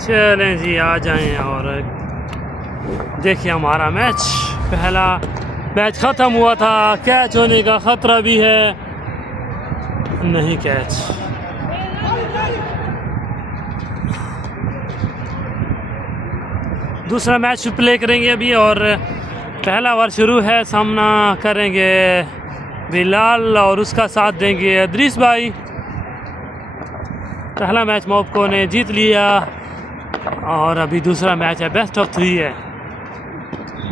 चलें जी, आ जाएं और देखिए हमारा मैच। पहला मैच ख़त्म हुआ था, कैच होने का ख़तरा भी है, नहीं कैच। दूसरा मैच प्ले करेंगे अभी और पहला ओवर शुरू है। सामना करेंगे बिलाल और उसका साथ देंगे अदरीस भाई। पहला मैच मोपको ने जीत लिया और अभी दूसरा मैच है, बेस्ट ऑफ 3 है।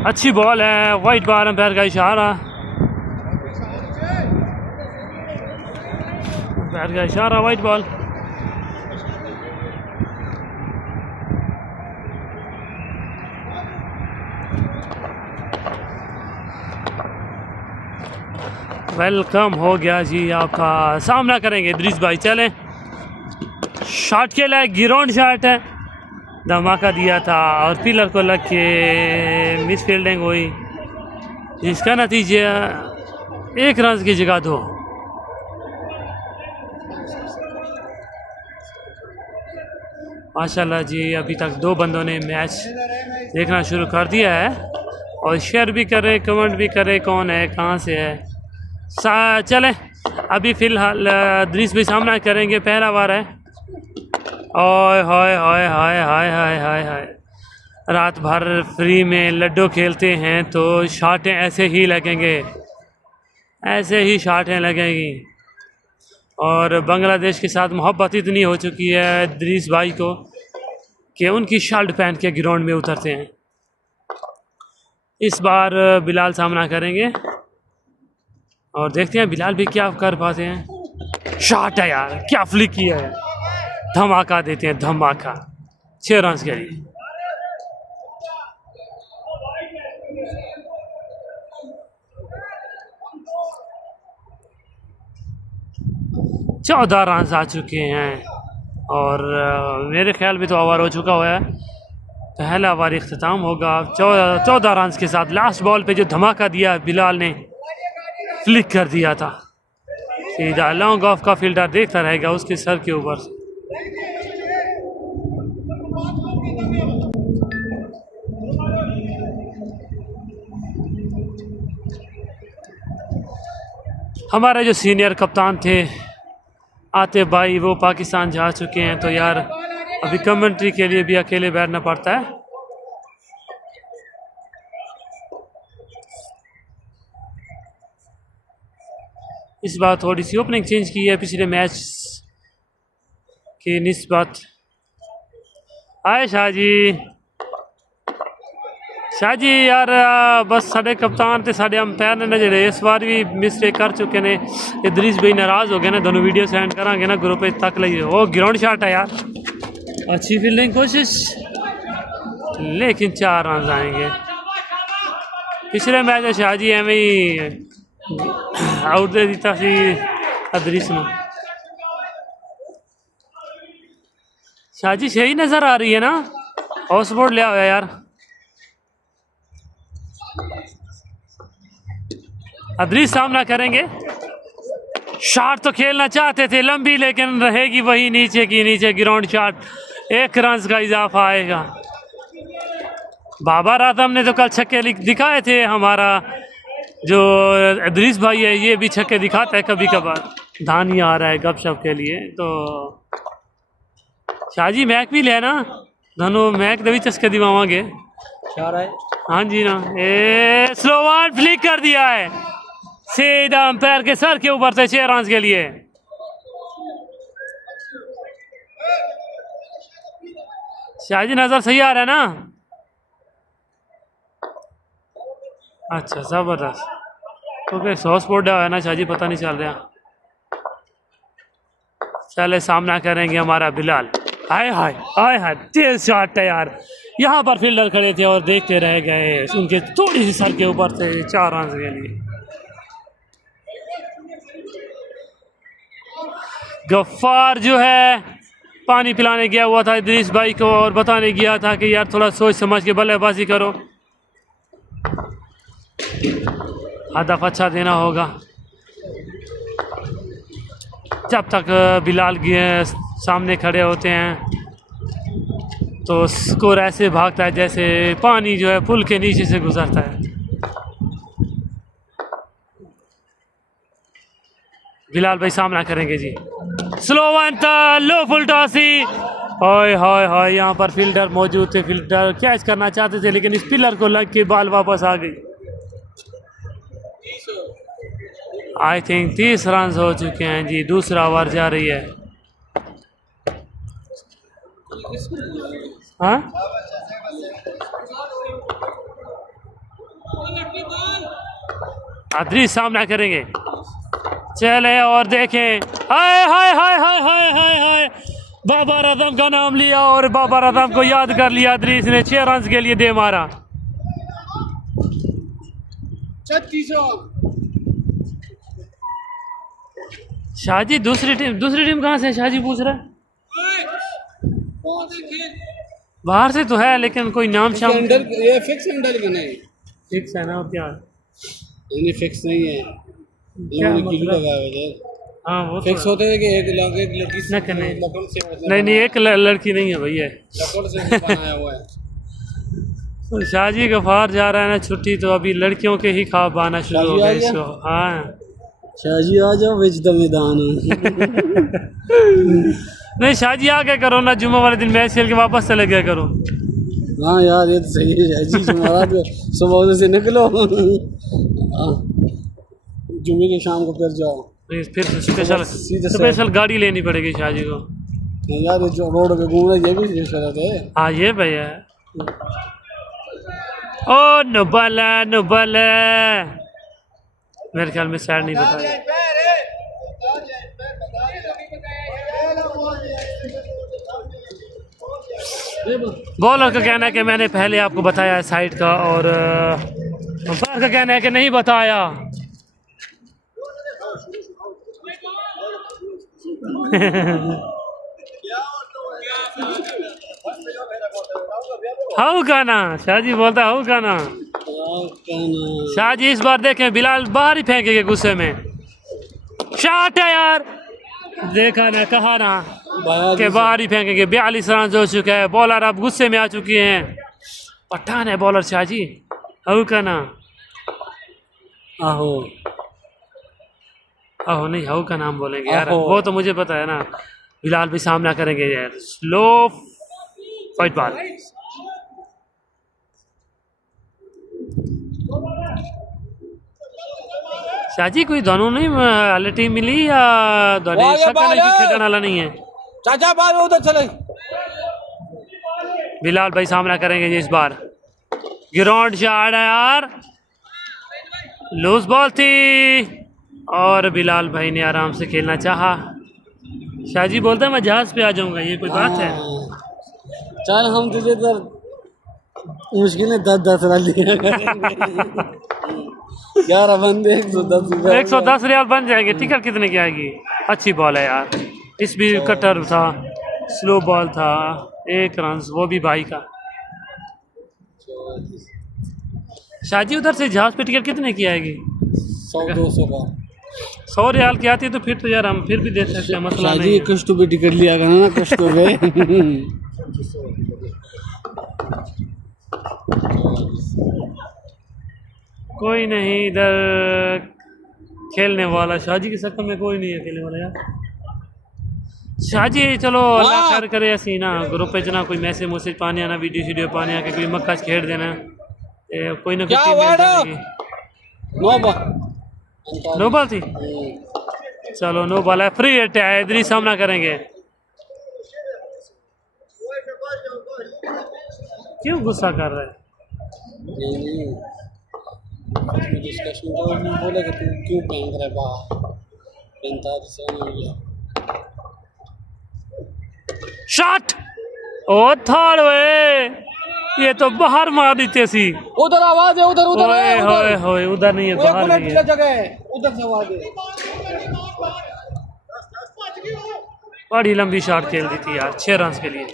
अच्छी बॉल है, वाइट बॉल, अंपायर का इशारा, अंपायर का इशारा, वाइट बॉल। वेलकम हो गया जी आपका। सामना करेंगे अदरीस भाई। चलें, शॉट के लिए ग्राउंड शॉट है, धमाका दिया था और पिलर को लग के मिस फील्डिंग हुई, जिसका नतीजा 1 रन की जगह 2। माशाल्लाह जी, अभी तक 2 बंदों ने मैच देखना शुरू कर दिया है और शेयर भी करे, कमेंट भी करे कौन है, कहाँ से है। चलें, अभी फ़िलहाल अदरीस भी सामना करेंगे, पहला बार है। ओए हाय हाय हाय हाय हाय हाय हाय, रात भर फ्री में लड्डू खेलते हैं तो शॉटें ऐसे ही लगेंगे, ऐसे ही शॉटें लगेंगी। और बांग्लादेश के साथ मोहब्बत इतनी हो चुकी है अदरीस भाई को कि उनकी शर्ट पहन के ग्राउंड में उतरते हैं। इस बार बिलाल सामना करेंगे और देखते हैं बिलाल भी क्या कर पाते हैं। शॉट है यार, क्या फ्लिक किया है, धमाका देते हैं, धमाका। 6 रन के लिए। चौदह रन आ चुके हैं और मेरे ख्याल में तो ओवर हो चुका हुआ है। पहला ओवर इख्तिताम होगा 14 रन के साथ। लास्ट बॉल पे जो धमाका दिया बिलाल ने, फ्लिक कर दिया था सीधा लॉन्ग ऑफ का फील्डर देखता रहेगा उसके सर के ऊपर। हमारे जो सीनियर कप्तान थे आतिफ भाई, वो पाकिस्तान जा चुके हैं, तो यार अभी कमेंट्री के लिए भी अकेले बैठना पड़ता है। इस बार थोड़ी सी ओपनिंग चेंज की है पिछले मैच की निस्बत। आए शाहजी, शाहजी यार बस साढ़े कप्तान थे, साढ़े अंपायर ने नजरे इस बार भी मिस्टेक कर चुके ने। अदरीस भाई नाराज़ हो गए ना, दोनों वीडियो सेंड करांगे ना ग्रुप पे, तक लगी। वो ग्राउंड शॉट है यार, अच्छी फील्डिंग कोशिश, लेकिन 4 रन आएंगे। पिछले मैच में शाहजी एवं ही आउट दे दिता सी अदरीस ने। शाहजी सही नज़र आ रही है ना, हाउस बोर्ड लिया हुआ यार। अदरीस सामना करेंगे। शॉट तो खेलना चाहते थे लंबी, लेकिन रहेगी वही नीचे की नीचे, ग्राउंड शॉट। 1 रन का इजाफा आएगा। बाबर आजम ने तो कल छक्के दिखाए थे, हमारा जो अदरीस भाई है ये भी छक्के दिखाता है कभी कभार। धानी आ रहा है गपशप के लिए, तो शाहजी मैक भी लेना, धनो मैक भी चस्के दिवावांगे। हाँ जी ना, ए स्लो वन फ्लिक कर दिया है सीधा अंपायर के सर के ऊपर से। 6 रन के लिए। शाहजी नजर सही आ रहा है ना? अच्छा जबरदस्त, क्योंकि 100 स्पोर्ट है ना शाहजी, पता नहीं चल रहा। चले सामना करेंगे हमारा बिलाल। हाय हाय हाय हाय, तेज शॉट है यार। यहाँ पर फील्डर खड़े थे और देखते रह गए, उनके थोड़ी सी सर के ऊपर से। 4 रन के लिए। गफ्फार जो है पानी पिलाने गया हुआ था अदरीस भाई को और बताने गया था कि यार थोड़ा सोच समझ के बल्लेबाजी करो, हदफ अच्छा देना होगा। जब तक बिलाल सामने खड़े होते हैं तो स्कोर ऐसे भागता है जैसे पानी जो है पुल के नीचे से गुजरता है। बिलाल भाई सामना करेंगे जी, स्लो वन था, लो फुल टॉसी। हाय हाय हाय, यहाँ पर फील्डर मौजूद थे, फील्डर कैच करना चाहते थे लेकिन इस पिलर को लग के बॉल वापस आ गई। आई थिंक 30 रन हो चुके हैं जी, दूसरा ओवर जा रही है। हाँ अदरीस सामना करेंगे, चले और देखें। हाय हाय हाय हाय हाय हाय हाय, बाबर आजम का नाम लिया और बाबर आजम को याद कर लिया। अदरीस ने 6 रन के लिए दे मारा। शाहजी दूसरी टीम कहाँ से? शाहजी पूछ रहा है। बाहर से तो है लेकिन कोई नाम शाम ये फिक्स हैंडल का नहीं, फिक्स है ना? क्या नहीं फिक्स नहीं है, क्या मतलब? हाँ वो फिक्स होते हैं कि एक लड़की से नहीं एक लड़की नहीं है भैया, से बनाया हुआ है। तो शाहजी गफार जा रहा है ना छुट्टी, तो अभी लड़कियों के ही ख्वाब आना शुरू हो गए इसको। हाँ शाहजी आ जाओ, विच द मैदान। नहीं शाहजी आ क्या करो ना, जुम्मे वाले दिन मैच खेल के वापस चले गया करो। हाँ यार ये तो सही है शाहजी, तुम्हारा तो सुबह से निकलो, जुम्मे की शाम को फिर जाओ। फिर स्पेशल गाड़ी लेनी पड़ेगी शाहजी को। यार ये जो रोड पे घूम रहा है ये भी शरत है। हाँ ये भैया, ओ नुबल नुबल, मेरे ख्याल में सैड नहीं बताया। बॉलर का कहना है कि मैंने पहले आपको बताया साइड का, और अंपायर का कहना है कि नहीं बताया। हाउ गाना, शाहजी बोलता हाउ गाना। शाहजी इस बार देखें बिलाल बाहर ही फेंकेंगे गुस्से में। शॉट है यार, देखा ना, कहा ना कि बाहर ही फेंकेंगे। 42 रन हो चुका है, बॉलर अब गुस्से में आ चुके हैं। पठान है बॉलर शाहजी, हाउ गाना। आहो आहो नहीं, हाउ का नाम बोलेंगे यार, वो तो मुझे पता है ना। बिलाल भी सामना करेंगे यार, स्लो फाइट बॉल। शाहजी कोई दोनों नहीं वाली टीम मिली या खेलने वाला नहीं है? चाचा बाल उधर चले। बिलाल भाई सामना करेंगे जी इस बार। ग्राउंड शॉट है यार, लूज बॉल थी और बिलाल भाई ने आराम से खेलना चाहा। शाहजी बोलता है मैं जहाज पे आ जाऊंगा, ये कोई बात है? चल हम तुझे तो मुश्किल है 10 रन दिया करेंगे। 11 बंदे 110 रियाल बन जाएंगे। टिकट कितने की आएगी? अच्छी बॉल है यार, इस भी कटर था, स्लो बॉल था, 1 रन, वो भी भाई का। शाहजी उधर से जहाज पे टिकट कितने की आएगी? 100-200 का। 100 रियाल की आती है तो फिर तो यार हम फिर भी दे सकते हैं, मसला नहीं है। कुछ तो भी टिकट लिया करना ना, कुछ तो भी। कोई नहीं इधर खेलने वाला, शाहजी के शक्ल में कोई नहीं है खेलने वाला यार। शाहजी चलो अल्लाह खैर करे, ऐसी ना ग्रुप पे जना कोई मैसेज पाने आना, वीडियो पाने आके कोई मक्का खेड़ देना, कोई ना कोई नो बॉल थी। चलो नो बॉल है, फ्री हिट है, इधर ही सामना करेंगे। क्यों गुस्सा कर रहा है? बोले कि तू क्यों फेंक रहा है बाहर। शॉट ओ थर्ड वे, ये तो बाहर मार दी थी। उधर आवाज है, उधर उधर होए उधर नहीं है, बाहर नहीं है, जगह है उधर से आवाज है। बड़ी लंबी शॉट खेल दी थी यार 6 रन के लिए।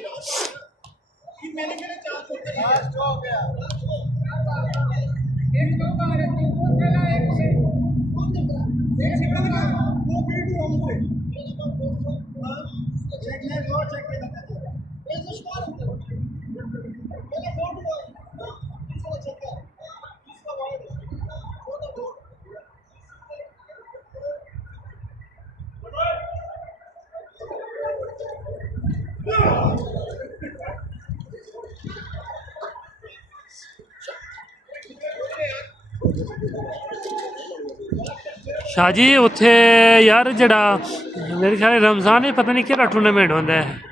शाहजी उत्थे यार जड़ा मेरे ख्याल रमज़ान में पता नहीं केड़ा टूर्नामेंट होंदा है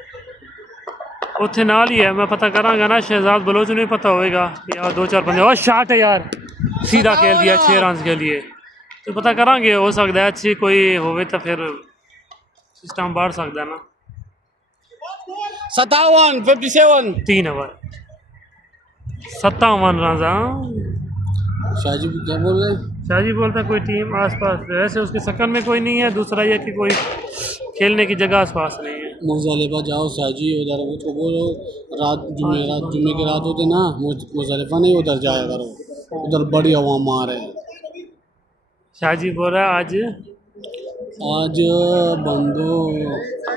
उत्थे नाल ही है। मैं पता करांगा ना, शहजाद बलोच नहीं पता होएगा या दो चार बंदे। और शाट है यार, सीधा खेल दिया 6 रन के लिए। तो पता करांगे, हो सकता है अच्छी कोई होवे तो फिर सिस्टम बढ़ सकता है ना। 57 57 3 ओवर 57 रन। शाहजी क्या बोल रहे हैं? शाहजी बोलता है कोई टीम आसपास, वैसे उसके सकन में कोई नहीं है। दूसरा ये कि कोई खेलने की जगह आसपास नहीं है। मुज़दलिफा जाओ शाहजी, उधर उसको बोलो जुम्मे की रात होते ना, मुज़दलिफा नहीं उधर जाया करो, उधर बड़ी हवा मार है। शाहजी बोल रहा है आज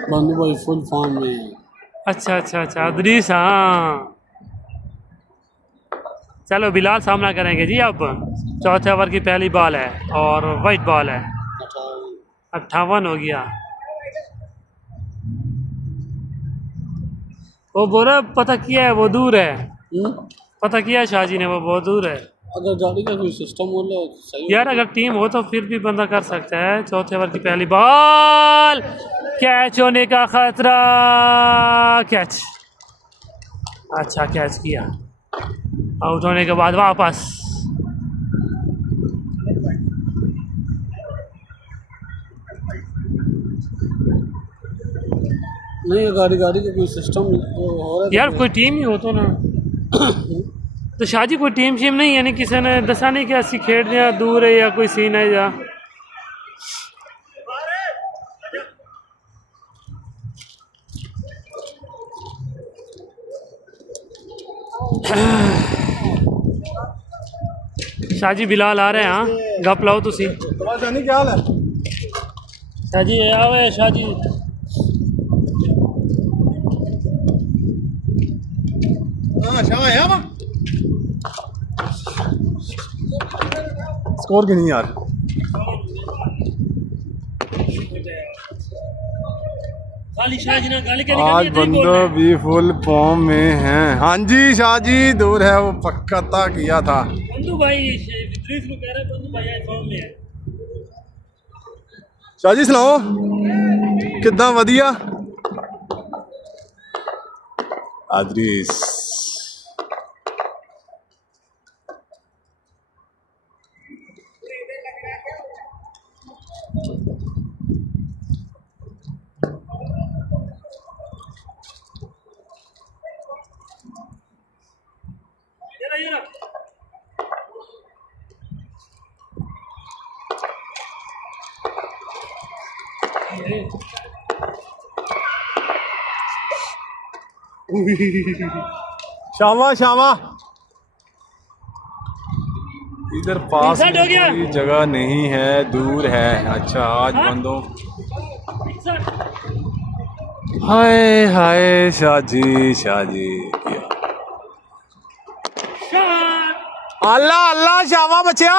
बंदू भाई फुल फॉर्म में है। अच्छा अदरीस। हाँ चलो बिलाल सामना करेंगे जी। अब चौथे ओवर की पहली बॉल है और वाइट बॉल है। 58 हो गया। वो बोल रहा पता किया है वो दूर है। पता किया है शाहजी ने, वो बहुत दूर है। अगर गाड़ी का कोई सिस्टम हो तो सही यार अगर टीम हो तो फिर भी बंदा कर सकता है। चौथे ओवर की पहली बॉल, कैच होने का खतरा। कैच, अच्छा कैच किया। आउट होने के बाद वापस। नहीं, गाड़ी का कोई सिस्टम हो रहा है यार कोई टीम ही हो तो ना। तो शाहजी कोई टीम शीम नहीं, यानी किसी ने दसा नहीं कि असि खेड़ दिया दूर है या कोई सीन है या शाहजी बिलाल आ रहे हैं। हाँ गप लाओ तुसी। क्या हाल है शाहजी आवे शाहजी। स्कोर की नहीं यार। आज बंदो भी फुल फॉर्म में हैं। हाँ जी शाहजी दूर है, वो पक्का किया था बंदू भाई। कह रहे बंदू भाई फॉर्म में है। शाहजी सुनाओ कितना वधिया आदरीस। शामा शामा इधर पास में कोई जगह नहीं है, दूर है। अच्छा आज बंदो हाय हाय शाहजी किया। अल्लाह अल्लाह शामा बच्चा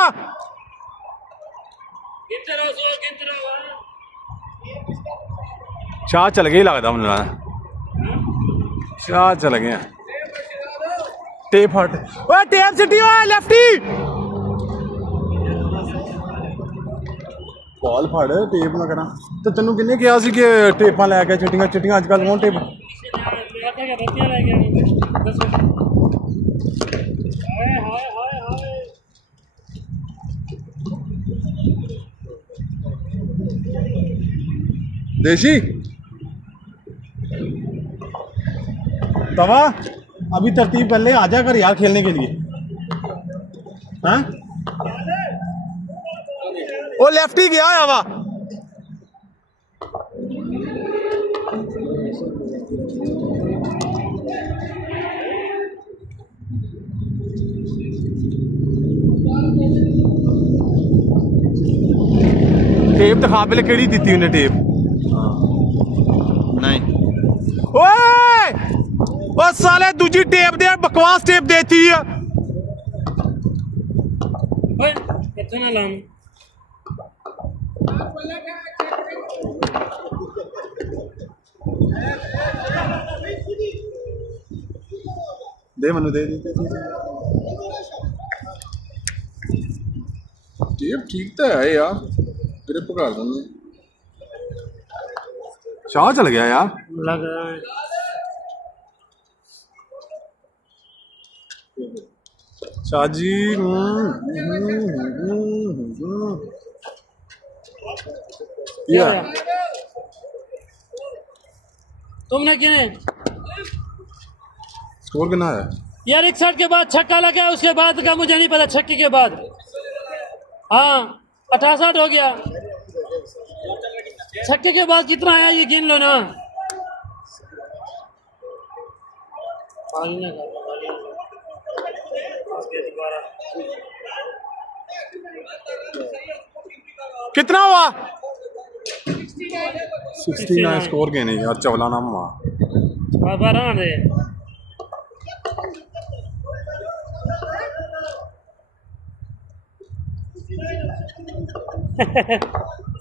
शाह चल गए लगता मुझे। शाह चल गए। टेप हट, ओए टेप सिटी ओए लेफ्टी बॉल फड़ टेप ना करा। तो तेनू किन्ने कहा सी कि टेपां लैके चिट्टियां चिट्टियां अजकल कौन टेप। देशी तवा अभी तरतीब कर ले, आजा कर यार खेलने के लिए। हाँ वो लेफ्टी गया है हवा। टेप दिखा पहले केड़ी दी उन्हें टेप। नहीं ओए ओ साले दूजी टेप दे बकवास टेप देती है ओए इतना ना लाऊं दे मनु दे टेप ठीक तो है यार ग्रिप कर देंगे शाह चल गया यार लग रहा है शाह जी या तुमने क्या स्कोर कितना है यार 61 के बाद छक्का लगा उसके बाद का मुझे नहीं पता छक्के के बाद हाँ 68 हो गया छक्के के बाद कितना आया ये गिन लो ना पानी ना कितना हुआ 69 स्कोर के नहीं यार चवला नाम हुआ बाबा दे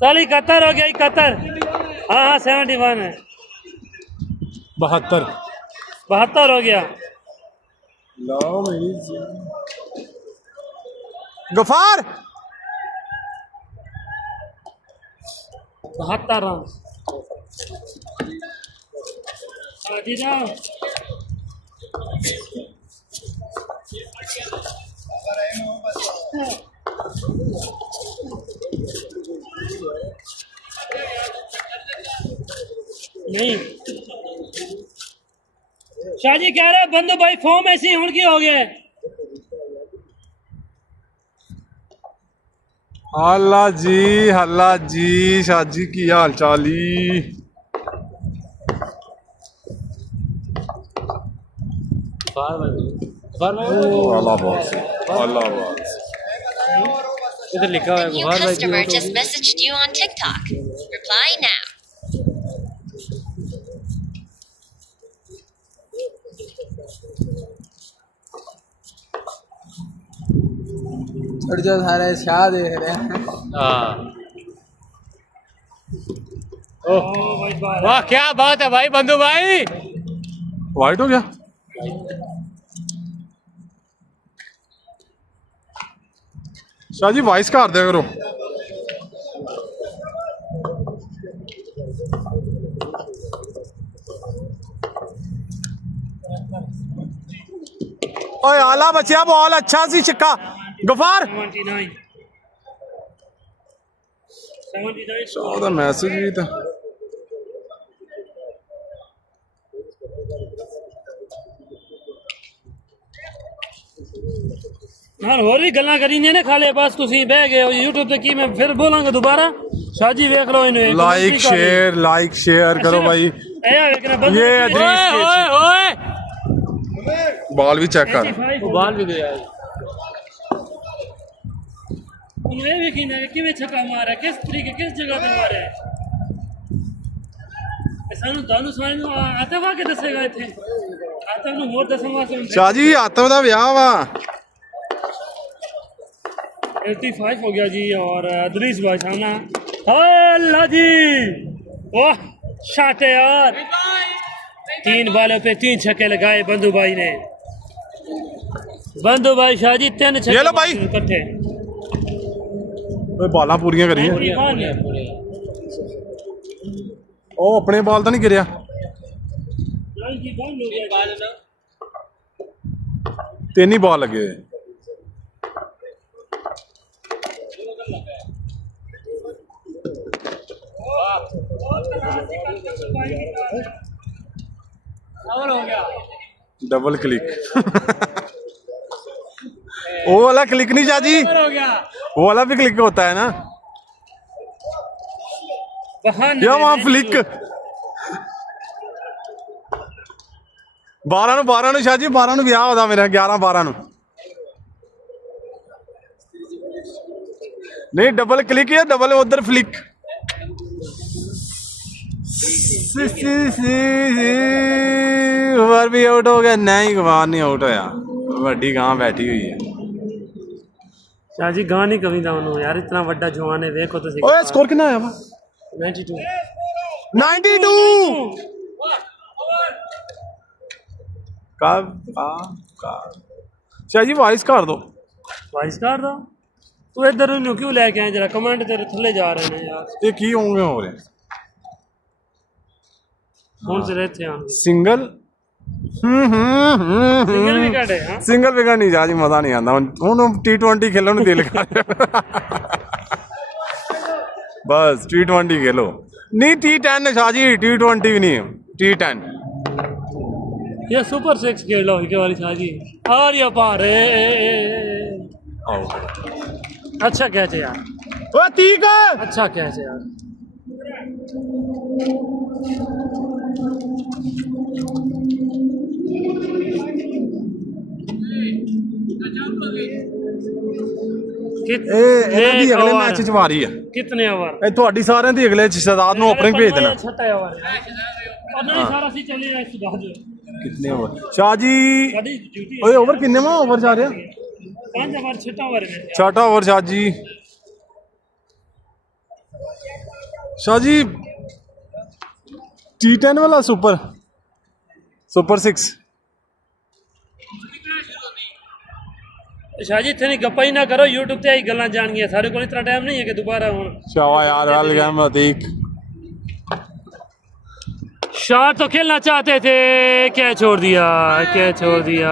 चल 71 हो गया 71 हाँ हाँ 71 है 72 हो गया लाओ मेरी गफार 72 रन नहीं शाहजी कह रहे बंदू भाई फॉर्म ऐसी हुण की हो गए हल्ला जी शाह जी की हाल चाली इधर लिखा है New customer just messaged you on TikTok. Reply now. और जो सारे शाह देख रहे हैं वाह क्या बात है भाई बंधु भाई वाइट हो गया शाह जी वॉइस कर दिया करो ओए आला बचिया बॉल अच्छा सी छिक्का गफार 79 ਉਹਦਾ ਮੈਸੇਜ ਵੀ ਤਾਂ ਨਾਲ ਹੋਰ ਵੀ ਗੱਲਾਂ ਕਰੀਆਂ ਨੇ ਖਾਲੇ ਬਸ ਤੁਸੀਂ ਬਹਿ ਗਏ ਹੋ YouTube ਤੇ ਕੀ ਮੈਂ ਫਿਰ ਬੋਲਾਂਗਾ ਦੁਬਾਰਾ शाह जी देख लो इन्हें लाइक शेयर करो भाई ये ओए बॉल भी चेक कर बॉल भी गया उन्हें भी किवें छक्का मारा किस तरीके किस जगह पे मारा है सानू दानू समझ में आता वा के दसेगा इथे आता नु होर दसवा से शाह जी आतव दा ब्याह वा 85 हो गया जी और दरीस भाई सामना अल्लाह जी वाह शॉट है यार 3 बॉलों पे 3 छक्के लगाए बंधु भाई ने बंधु भाई शाह जी 3 छक्के ये लो भाई इकट्ठे ओए बालां पूरियां करिए ओ अपने बॉल तो नहीं गिरिया 3 ही बॉल लगे डबल क्लिक वो वाला क्लिक नहीं शाह जी वो वाला भी क्लिक होता है ना या वहां फ्लिक 12 शाह जी 12 ब्याह होता मेरा 11-12 नहीं डबल क्लिक या डबल उधर फ्लिक गवार भी आउट हो गया। नहीं, गवार नहीं आउट होया, वड्डी गां बैठी हुई है। शाह जी गां नहीं कभी डाउन हो यार, इतना बड़ा जवान है, देखो तो सही। ओए स्कोर कितना आया वा? 92 का शाह जी वॉइस कर दो। वॉइस कर दो। तू इधर इन्हों क्यों लेके आए, जरा कमेंट तेरे थल्ले जा रहे हैं यार। ये की होंगे हो रहे कौन से रहते हैं सिंगल सिंगल विकेट है। हाँ सिंगल विकेट नहीं जा जी, मजा नहीं आता हूँ। T20 खेलो ना दिल का बस T20 खेलो, नहीं T10 शाह जी, T20 भी नहीं, T10। ये सुपर 6 खेल लो के वाली शाह जी। और ये पार अच्छा कैच है यार, ओ ठीक है, अच्छा कैच है यार। ਇਹਦੀ ਅਗਲੇ ਮੈਚ ਚ ਵਾਰੀ ਆ। ਕਿਤਨੇ ਓਵਰ ਇਹ ਤੁਹਾਡੀ ਸਾਰਿਆਂ ਦੀ ਅਗਲੇ ਚ ਸ਼ਹਜ਼ਾਦ ਨੂੰ ਓਪਨਿੰਗ ਭੇਜ ਦੇਣਾ। ਛੱਟਾ ਓਵਰ और नहीं सारा सी चले ना इस बात कितने ओवर शाह जी? साडी ड्यूटी ओए ओवर कितने में ओवर जा रहे हैं? 5 ओवर 6 ओवर है। छठा ओवर शाह जी। शाह जी T10 वाला सुपर 6 शाह जी इतनी नहीं गप्पा ही ना करो, यूट्यूब ते आई गल्लां जान गया सारे को, इतना टाइम नहीं है कि दोबारा हुन। शाह यार वाल गया मतीक शाह तो खेलना चाहते थे, क्या छोड़ दिया, क्या छोड़ दिया।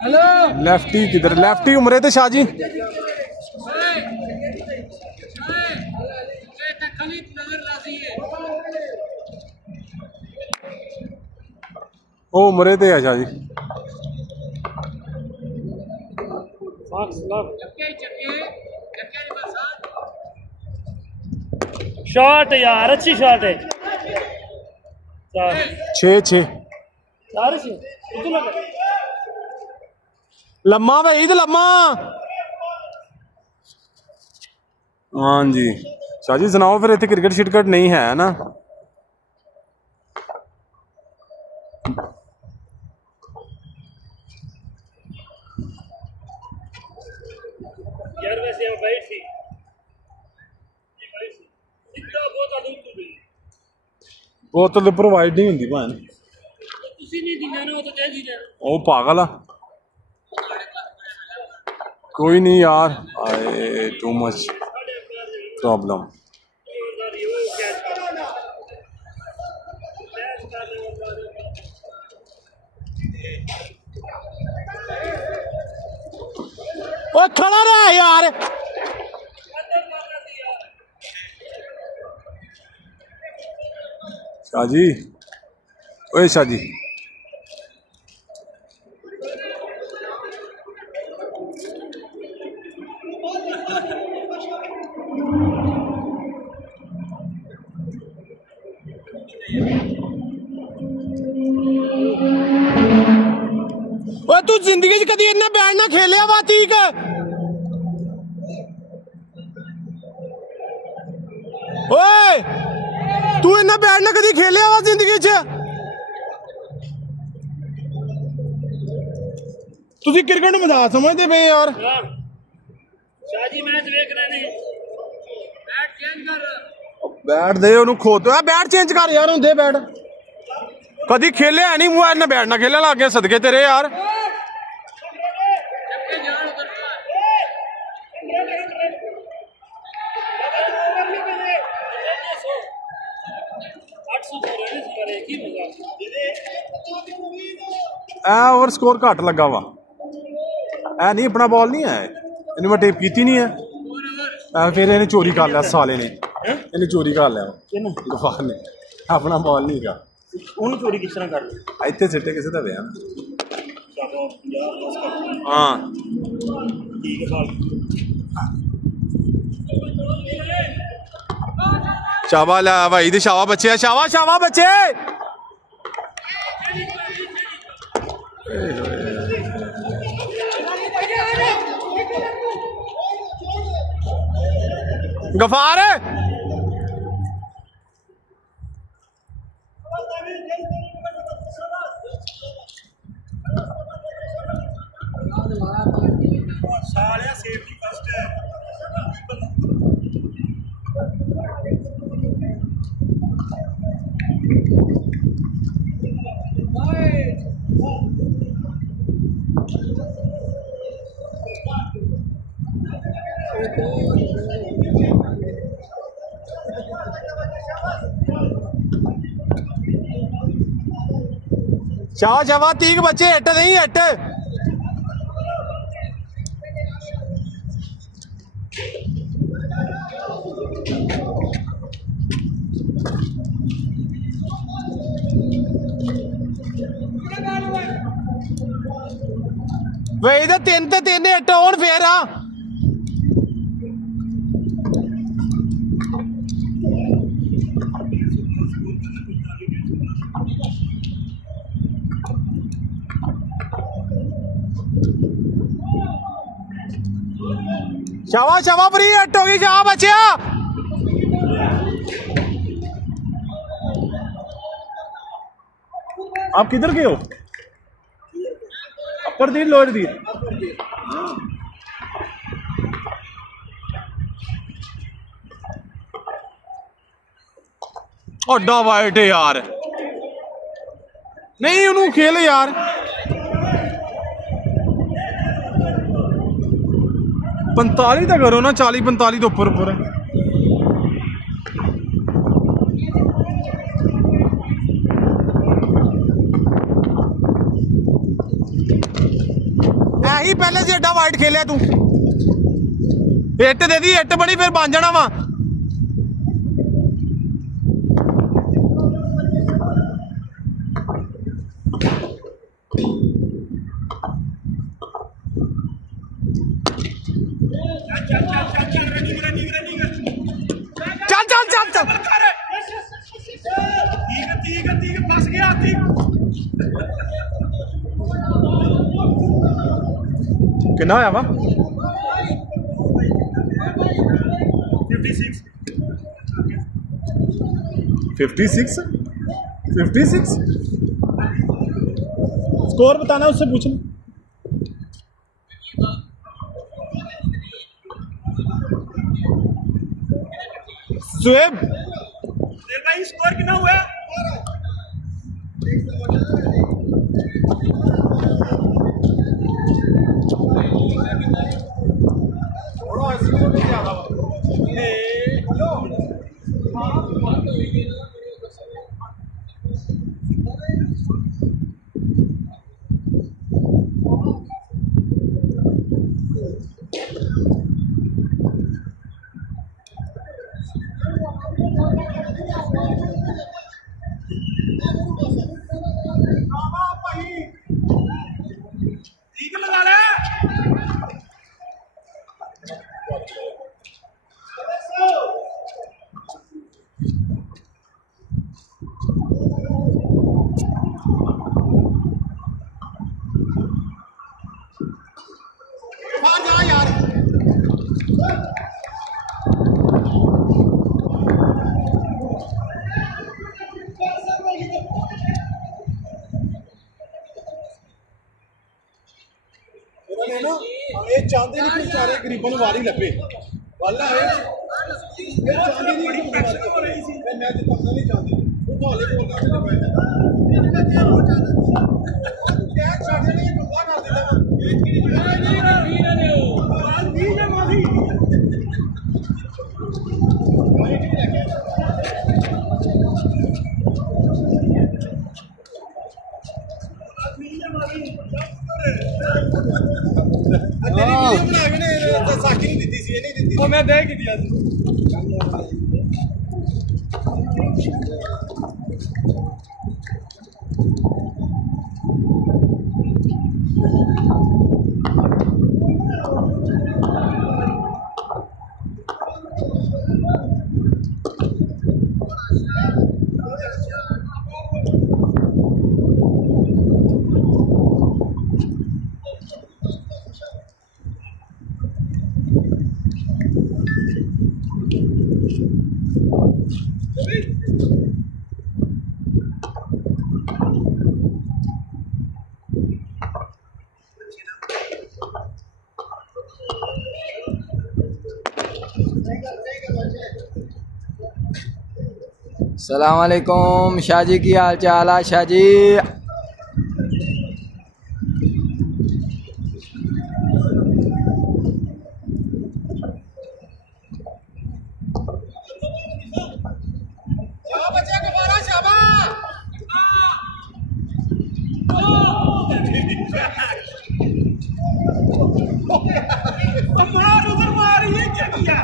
हेलो लेफ्टी किधर, लेफ्टी उमरे थे शाह जी। ओ उमरे थे शाह जी। शॉट यार, अच्छी शॉट है। 6 लगा लम्मा भाई तो लम्मा। हाँ जी शाह जी सुनाओ फिर, इतने क्रिकेट शिटकट नहीं है ना? यार वैसे हम बैठ थी इतना बहुत आदमी तो भी बोतल तो प्रोवाइड नहीं होंगी भैन, ਤੁਸੀਂ ਨਹੀਂ ਦਿੰਦੇ ਨਾ, ਉਹ ਤਾਂ ਚਾਹੀਦੀ ਲੈਣਾ। ओ पागल आ, कोई नहीं यार, आए टू मच प्रॉब्लम। ओ खड़ा रहा यार। शाह जी, ओए शाह जी ओए तू जिंदगी च कदी इन्ना बैट ना खेलिया वा तीक? ओए तू इन्ना बैट ना कदी खेलिया वा जिंदगी च? तुसी क्रिकेट में मजाक समझते पे यार। शाह जी मैच देख रहे नहीं, बैट चेंज कर, बैट दे ओनू खो दो, बैट चेंज कर यार, दे बैट। कदी खेले है नहीं, मोबाइल ना बैट ना खेलने लग गया सदके तेरे यार। ओवर स्कोर घट लगा वा, ऐ नहीं अपना बॉल नहीं है, इन्हें मैं टेप की नहीं है, फिर इन्हें चोरी कर लिया साले ने, इन्हें चोरी कर लिया गफार ने, अपना बॉल नहीं का। ਉਹਨੂੰ ਚੋਰੀ ਕਿਸ ਤਰ੍ਹਾਂ ਕਰ ਲਈ? ਇੱਥੇ ਸਿੱਟੇ ਕਿਸੇ ਦਾ ਵਿਆਹ ਹਾਂ ਠੀਕ ਹੈ शाबा ला भाई, तो शाबा बच्चे, शाबा शाबा बच्चे। गफार शाबाश शाबाश 30 बच्चे हिट नहीं हिट वे इधर 3 ते 3 हिट होन फिर आ शाबाश शाबाश फ्री हिट हो गई जा बच्चिया आप किधर गए हो अपर दी लोअर दी ओडा वाइट है यार नहीं उन्होंने खेल यार 45 तो करो ना 40-45 तो ऊपर ही पहले से एडा वाइट खेलिया तू हिट दे दी हिट बनी फिर बन जाना वा चल चल चल चल फस गया कितना होया वा 56 स्कोर बताना उससे पूछना सुएब भाई स्कोर कितना हुआ चाहते नहीं कि बेचारे गरीबों वारी लगे वाला है चाहते नहीं बड़ी प्रेशर हो रही थी मैं तो पता नहीं चाहती वो भाले बोलना क्या चाहते नहीं बंदा कर देता नहीं ना माफी मैं दे के दिया सलाम अलैकुम शाह जी की हाल चाल है शाह जी मार उधर मार ये क्या किया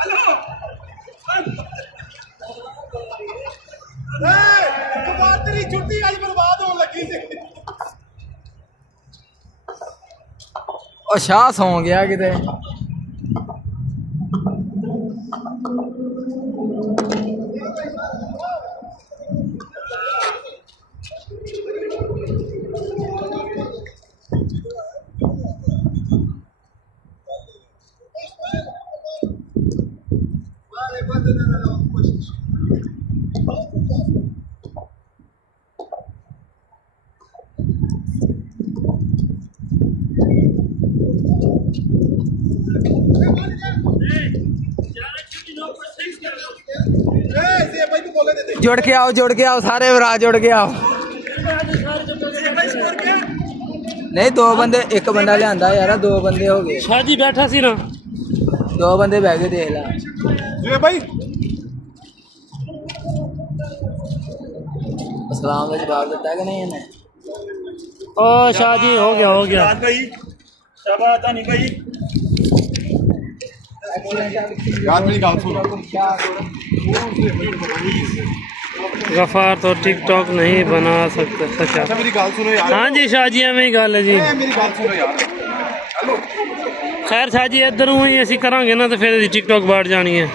हेलो कमाल तेरी छुट्टी आज बर्बाद होने लगी थी ਉਹ ਸ਼ਾਹ ਸੌਂ ਗਿਆ ਕਿਤੇ जुड़ के आओ सारे भरा जुड़ के आओ नहीं दो बंदे एक बंदा लियांदा यार दो बंदे हो गए शाह जी बैठा सी ना दो बंदे बह गए देख ला ये भाई सलाम का जवाब दिता कि नहीं इन्हें ओ शाह जी हो गया भाई शाबाश नहीं भाई यार मेरी गल सुनो गफार तो टिकटॉक नहीं बना सकता अच्छा मेरी गल सुनो यार हाँ जी शाह जी एवं ही गल है जी मेरी गल सुनो यार हेलो खैर शाह जी इधरों ही असी करांगे ना तो फिर टिकटॉक बाढ़ जानी है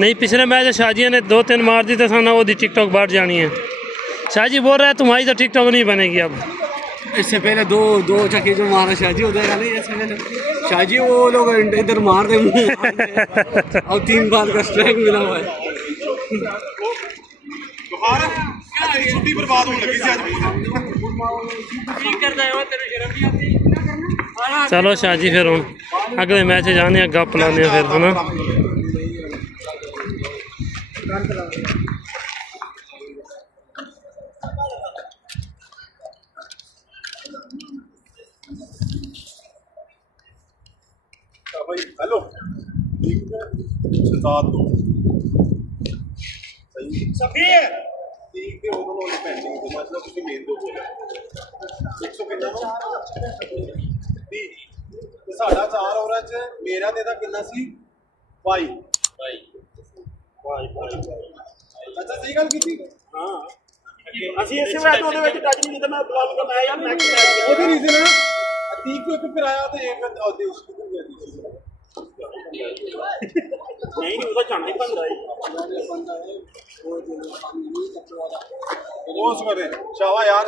नहीं पिछले मैच शाह जी ने 2-3 मार दी तो साना वो टिकटॉक बाढ़ जानी है शाह जी बोल रहा है तुम्हारी तो टिकटॉक नहीं बनेगी अब इससे पहले दो चक्के जो मारा शाहजी होता है नहीं इससे पहले शाहजी वो लोग इधर मार दे और 3 बार का स्ट्राइक मिला हुआ है छुट्टी बर्बाद होने लगी थी आज चलो शाह जी फिर हम अगले मैच जाने गप लाने फिर है ना भाई हेलो ठीक है 7-2 सही है ठीक है उन्होंने पेंडिंग तो मतलब कि मेन दो बोले 100 कितना ਤੇ ਸਾਡਾ 4 ਓਵਰਾਂ ਚ ਮੇਰਾ ਤੇ ਦਾ ਕਿੰਨਾ ਸੀ 22 ਅੱਛਾ ਸਹੀ ਗੱਲ ਕੀਤੀ ਹਾਂ ਅਸੀਂ ਇਸੇ ਮੈਚ ਉਹਦੇ ਵਿੱਚ ਟੱਚ ਨਹੀਂ ਕੀਤਾ ਮੈਂ ਬਲੌਗ ਦਾ ਮੈਂ ਯਾਰ ਨੈਕਸਟ ਮੈਚ ਉਹਦੇ ਰੀਜ਼ਨ ਹੈ 30 को एक फिर आया तो एक औदे उसको भी गया नहीं उसका जाने बंदा है वो करे शावा यार